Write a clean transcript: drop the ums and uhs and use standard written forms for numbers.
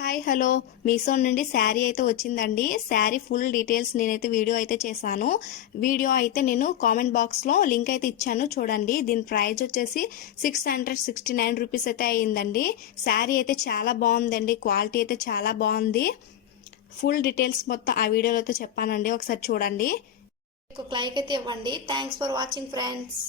Hi hello Meesho నుండి శారీ అయితే వచ్చిందండి. శారీ ఫుల్ డీటెయిల్స్ నేనైతే వీడియో అయితే చేశాను. వీడియో అయితే నేను కామెంట్ బాక్స్లో లింక్ అయితే ఇచ్చాను చూడండి. దీని ప్రైస్ వచ్చేసి 669 రూపీస్ అయితే అయ్యిందండి. శారీ అయితే చాలా బాగుందండి. క్వాలిటీ అయితే చాలా బాగుంది. ఫుల్ డీటెయిల్స్ మొత్తం ఆ వీడియోలో అయితే చెప్పానండి. ఒకసారి చూడండి. ఒక లైక్ అయితే ఇవ్వండి. Thanks for watching friends.